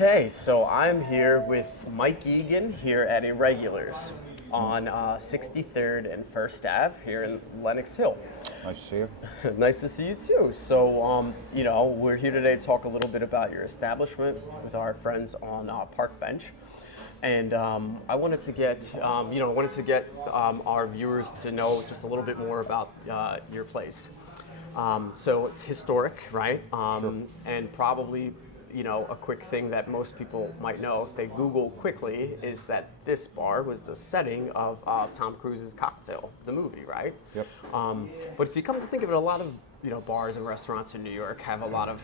Okay, so I'm here with Mike Egan here at Irregulars on 63rd and 1st Ave here in Lenox Hill. Nice to see you. Nice to see you too. So, we're here today to talk a little bit about your establishment with our friends on Parkbench. And I wanted to get, our viewers to know just a little bit more about your place. So it's historic, right? Sure. And probably, a quick thing that most people might know if they Google quickly is that this bar was the setting of Tom Cruise's Cocktail, the movie, right? Yep. But if you come to think of it, a lot of bars and restaurants in New York have a lot of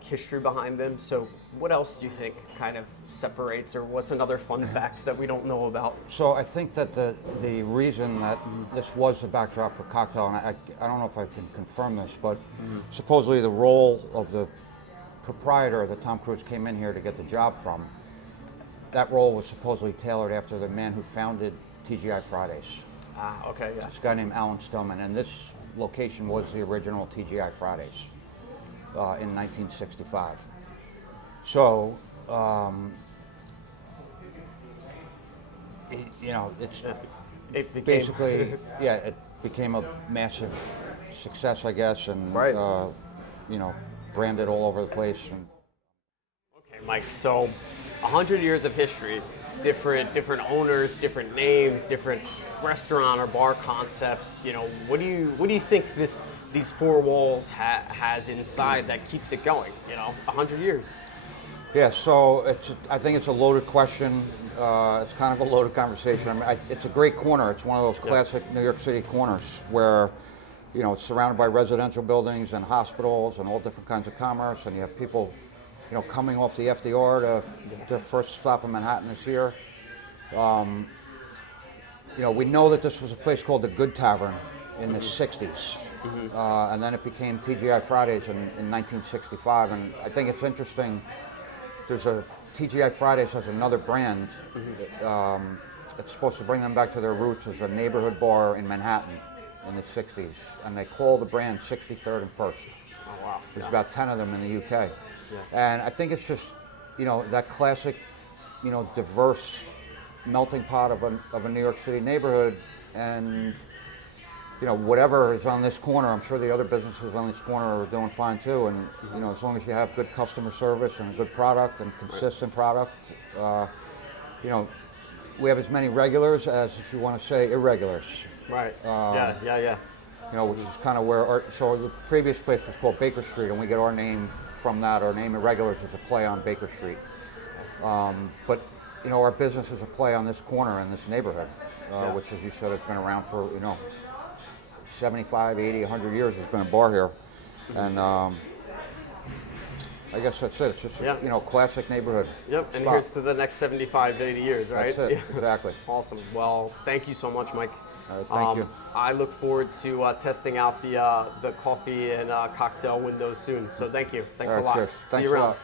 history behind them. So what else do you think kind of separates, or what's another fun fact that we don't know about? So I think that the reason that this was the backdrop for Cocktail, and I don't know if I can confirm this, but supposedly the role of the proprietor that Tom Cruise came in here to get the job from, that role was supposedly tailored after the man who founded TGI Fridays. Okay, yes. This guy named Alan Stillman, and this location was the original TGI Fridays in 1965. So, It became basically, yeah, it became a massive success, I guess, and right. Branded all over the place. And Okay, Mike. So, 100 years of history, different owners, different names, different restaurant or bar concepts. What do you think these four walls has inside that keeps it going? 100 years. yeah, so I think it's a loaded question. It's kind of a loaded conversation. It's a great corner. It's one of those classic New York City corners where, it's surrounded by residential buildings and hospitals and all different kinds of commerce, and you have people, coming off the FDR to their first stop in Manhattan is here. We know that this was a place called the Good Tavern in the 60s, and then it became TGI Fridays in 1965, and I think it's interesting. There's a TGI Fridays has another brand. It's supposed to bring them back to their roots as a neighborhood bar in Manhattan in the 60s, and they call the brand 63rd and 1st. Oh, wow. There's about 10 of them in the UK. Yeah. And I think it's just, that classic, diverse melting pot of a New York City neighborhood, and, whatever is on this corner, I'm sure the other businesses on this corner are doing fine too, and, as long as you have good customer service and a good product and consistent product, we have as many regulars as, if you want to say, irregulars. Right. Which is kind of where so the previous place was called Baker Street, and we get our name from that. Our name Irregulars is a play on Baker Street. But our business is a play on this corner in this neighborhood, which, as you said, has been around for 75, 80, 100 years. There's been a bar here, and I guess that's it. It's just classic neighborhood. Yep. And spot. here's to the next 75 to 80 years, right? That's it. Exactly. Awesome. Well, thank you so much, Mike. All right, thank you. I look forward to testing out the coffee and cocktail windows soon. So thank you. Thanks All a right, lot. cheers. See Thanks you a around. lot.